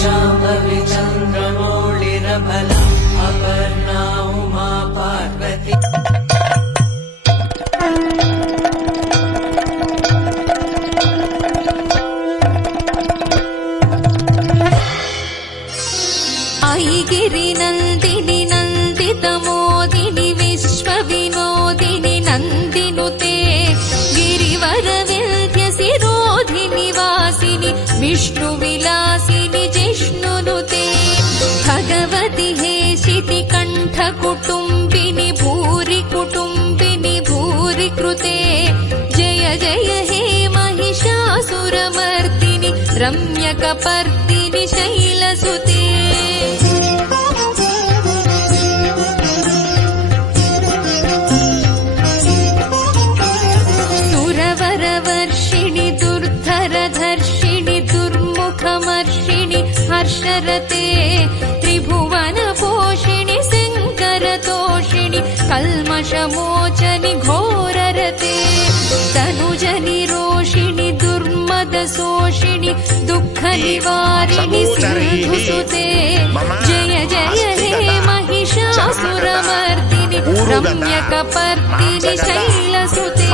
शाम्भवी चन्द्रमौळिरबलम् अपर्णा उमा पार्वती ऐगिरि नन्दिनि नन्दितमोदिनि विश्वविनोदिनि नन्दिनुते गिरिवरविन्ध्यसिरोधिनि वासिनि विष्णुविलासिनि जिष्णुनुते भगवति हेशिति कण्ठकुटुम्बिनि भूरि कुटुम्बिनि भूरि कृते जय जय हे महिषासुरमर्दिनि रम्यकपर्दिनि शैलसुते सुरवरवर्षिणि दुर्धरधर्षिणि दुर्मुखमर्षिणि हर्षरते त्रिभुवनपोषिणि शङ्करतोषिणि कल्मषमोचनि घोररते तनुजनिरोषिणि दुर्मदशोषिणि दुःखनिवारिणि सिन्धुसुते जय जय हे महिषासुरमर्दिनि रम्यकपर्दिनि शैलसुते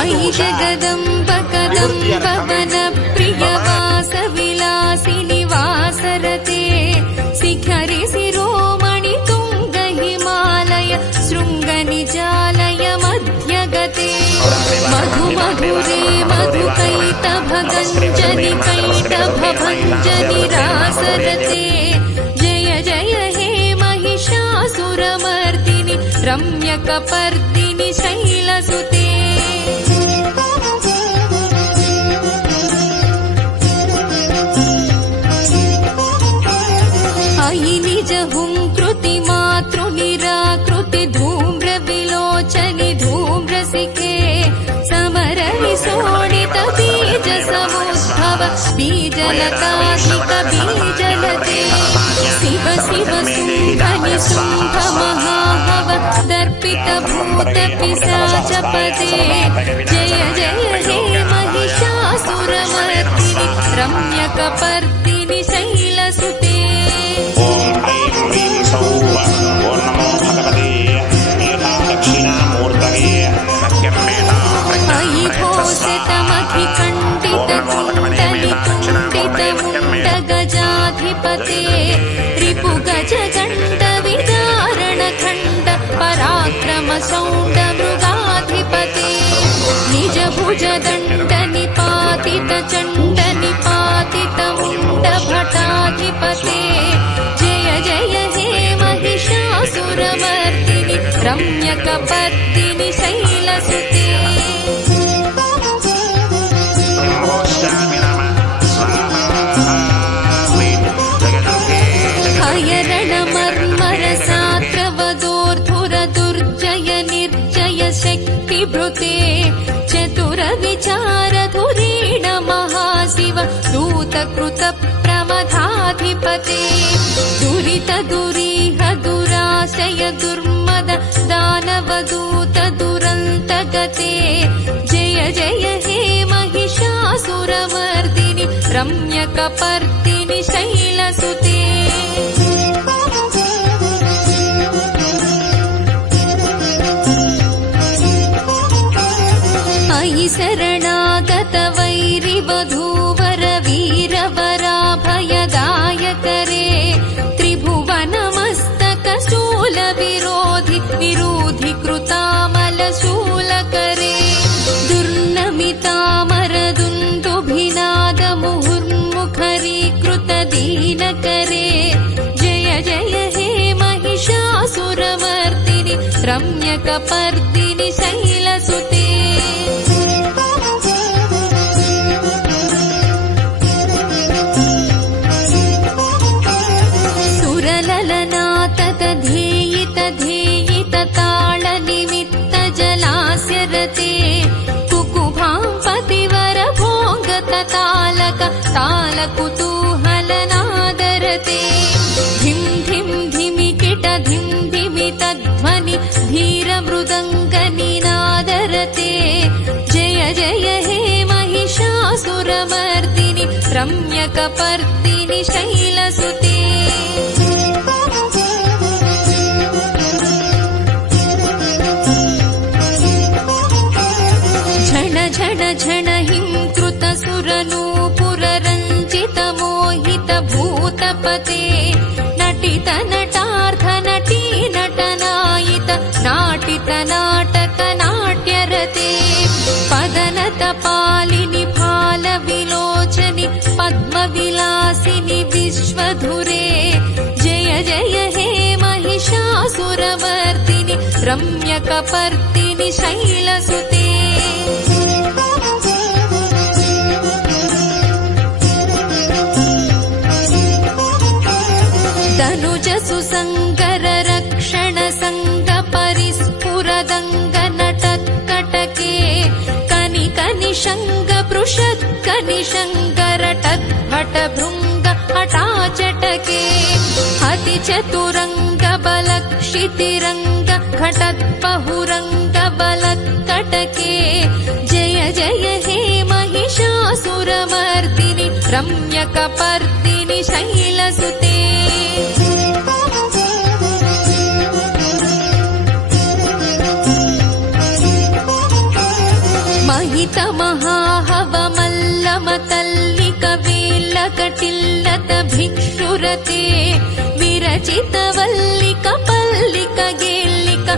अयि जगदम्ब कदम्ब वनप्रियवासविलासिनि वासरते शिखरि शिरोमणि तुङ्ग हिमालय शृङ्गनिजालय मध्यगते मधुमधुरे मधुकैटभगञ्जनि कैटभभञ्जनि रासरते जय जय हे महिषासुरमर्दिनि रम्यकपर्दिनि शैलसुते अयि निज हुङ्कृति मातृनिराकृति धूम्रविलोचनि धूम्रसिके समरविशोणित बीज समुद्भव बीजलताधिक बीजलते शिव शिव शुम्भनि शुम्भ महाहव दर्पित भूत पिशाचपते जय जय हे महिषासुरमर्दिनि रम्यकपर्दिनि शैलसुते अयि घोषितमखिकण्डितकुण्डलिकुण्डितमुण्डगजाधिपते रिपुगजगण्डविदारणखण्ड पराक्रमशौण्डमृगाधिपते निजभुजदण्डनिपातितचण्डनिपातितमुण्डभटाधिपते जय जय हे महिषासुरमर्दिनि रम्यकपर्दिनि शैलसुते अयरणमर्मरसात्रवदोर्धुरदुर्जय निर्जय शक्तिभृते चतुरविचारधुरीण महाशिव दूतकृतप्रमथाधिपते दुरितदुरीह दुराशय दुर्मद दानवदूत दुरन्तगते जय जय हे महिषासुरमर्दिनि रम्यकपर्दिनि शैलसुते अयि शरणागत वैरिवधूवर वीरवराभयदायकरे त्रिभुवनमस्तक शूलविरोधि विरोधि कृतामलशूलकरे दुर्नमितामरदुन्दुभिनाद मुहुर्मुखरीकृत दीनकरे जय जय हे महिषासुरमर्दिनि रम्यकपर्दिनि शैलसुते ध्येयित ताळनिमित्त जलास्यरते कुकुभां पतिवर भोगत तालक तालकुतूहलनादरते धिं धिं धिमिकिट धिं धिमितध्वनि धीरमृदङ्गनिना रम्यकपर्दिनि शैलसुते झण झण झण हिंकृतसुरनूपुररञ्जितमोहितभूतपते नटित नटार्थ नटी नटनायित नाटित नाटक नाट्यरते पदनत पालिनि फालविलोचनि पद्मविलासिनि विश्वधुरे जय जय हे महिषासुरमर्दिनि रम्यकपर्दिनि शैलसुते सुसङ्गर रक्षण सङ्ग परिस्फुरदङ्ग नटत्कटके कनिक निषङ्ग पृषत् कनिषङ्गरटद्भट भृङ्ग हठाचटके अति चतुरङ्ग बलक्षितिरङ्ग घटद्बहुरङ्ग बलत्कटके जय जय हे महिषासुरमर्दिनि रम्यकपर्दिनि शैलसुते महित महाहवमल्लमतल्लिक वेल्लकटिल्लत भिक्षुरते विरचित वल्लिक पल्लिक गेल्लिक